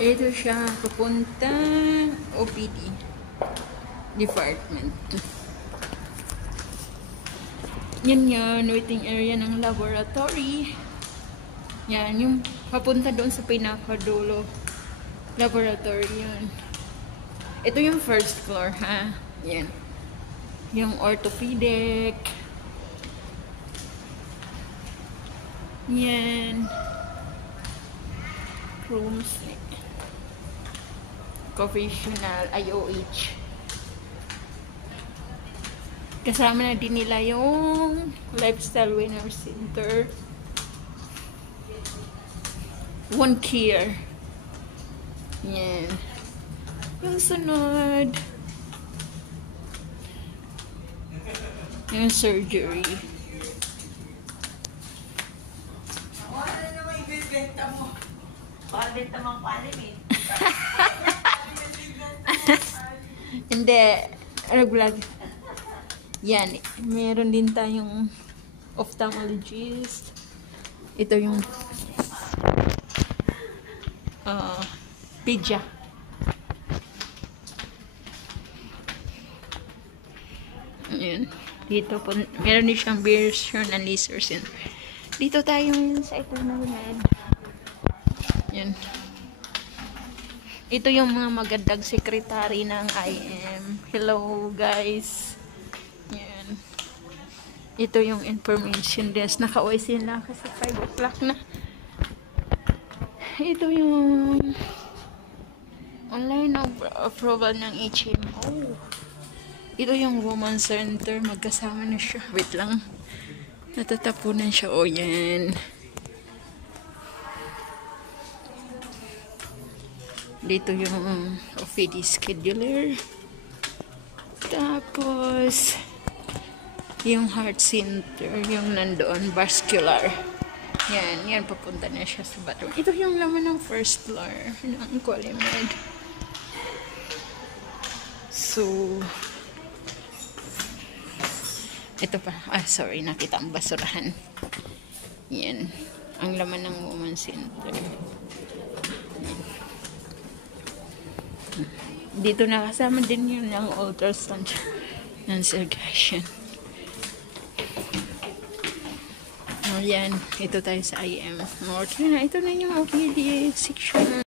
Ito siya, papuntang OPD department. Yan yun, waiting area ng laboratory. Yan, yung papunta doon sa pinakadulo. Laboratory yun. Ito yung first floor, ha? Yan. Yung orthopedic. Yan. Rooms. Professional, IOH. Kasama na din nila yung Lifestyle Winner Center. One Care. Yan. Yung sunod. Yung surgery. Wala naman ibibenta mo. Benta mong palim eh. Hindi. Vlog. Yan. Meron din tayong ophthalmologist. Ito yung pidya. Ayan. Dito po, meron din siyang version ng laser center. Dito tayo ngayon sa Eternal Med. Yan. Ito yung mga magandang secretary ng IM. Hello guys. Yan. Ito yung information desk. Naka-OIC lang kasi 5 o'clock na. Ito yung online approval ng HMO. Ito yung woman center. Magkasama na siya. Wait lang. Natatapunan siya. O yan. Dito yung OPD scheduler. Tapos yung heart center, yung nandoon, vascular. Yan, yan, papunta na siya sa bathroom. Ito yung laman ng first floor ng Qualimed. So, ito pa. Sorry, nakita ang basurahan. Yan, ang laman ng woman center. Dito nakasama din yun ng ultrasound ng surrogation. Ayan, ito tayo sa IM. Ito na yung OPD section.